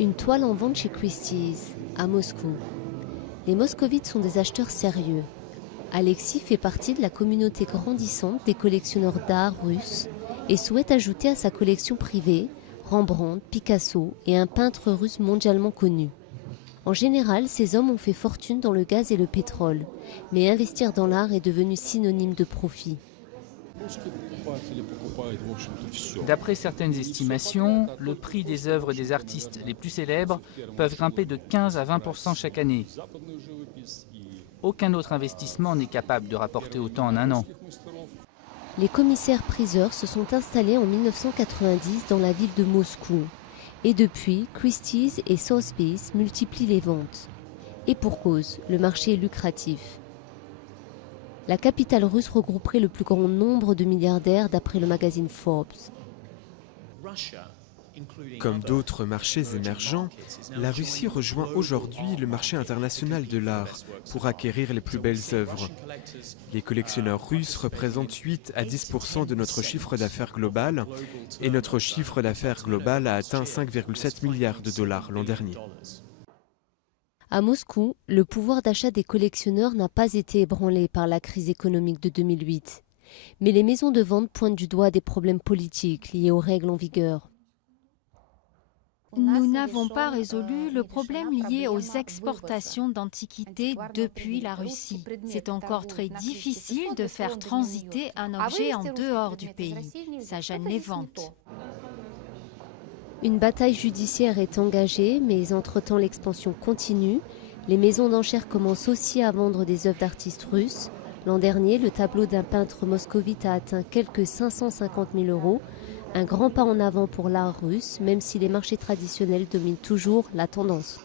Une toile en vente chez Christie's, à Moscou. Les moscovites sont des acheteurs sérieux. Alexis fait partie de la communauté grandissante des collectionneurs d'art russes et souhaite ajouter à sa collection privée Rembrandt, Picasso et un peintre russe mondialement connu. En général, ces hommes ont fait fortune dans le gaz et le pétrole, mais investir dans l'art est devenu synonyme de profit. D'après certaines estimations, le prix des œuvres des artistes les plus célèbres peuvent grimper de 15 à 20% chaque année. Aucun autre investissement n'est capable de rapporter autant en un an. Les commissaires-priseurs se sont installés en 1990 dans la ville de Moscou. Et depuis, Christie's et Sotheby's multiplient les ventes. Et pour cause, le marché est lucratif. La capitale russe regrouperait le plus grand nombre de milliardaires d'après le magazine Forbes. Comme d'autres marchés émergents, la Russie rejoint aujourd'hui le marché international de l'art pour acquérir les plus belles œuvres. Les collectionneurs russes représentent 8 à 10% de notre chiffre d'affaires global et notre chiffre d'affaires global a atteint 5,7 milliards de dollars l'an dernier. À Moscou, le pouvoir d'achat des collectionneurs n'a pas été ébranlé par la crise économique de 2008. Mais les maisons de vente pointent du doigt des problèmes politiques liés aux règles en vigueur. Nous n'avons pas résolu le problème lié aux exportations d'antiquités depuis la Russie. C'est encore très difficile de faire transiter un objet en dehors du pays. Ça gêne les ventes. Une bataille judiciaire est engagée, mais entre-temps l'expansion continue. Les maisons d'enchères commencent aussi à vendre des œuvres d'artistes russes. L'an dernier, le tableau d'un peintre moscovite a atteint quelques 550 000 €. Un grand pas en avant pour l'art russe, même si les marchés traditionnels dominent toujours la tendance.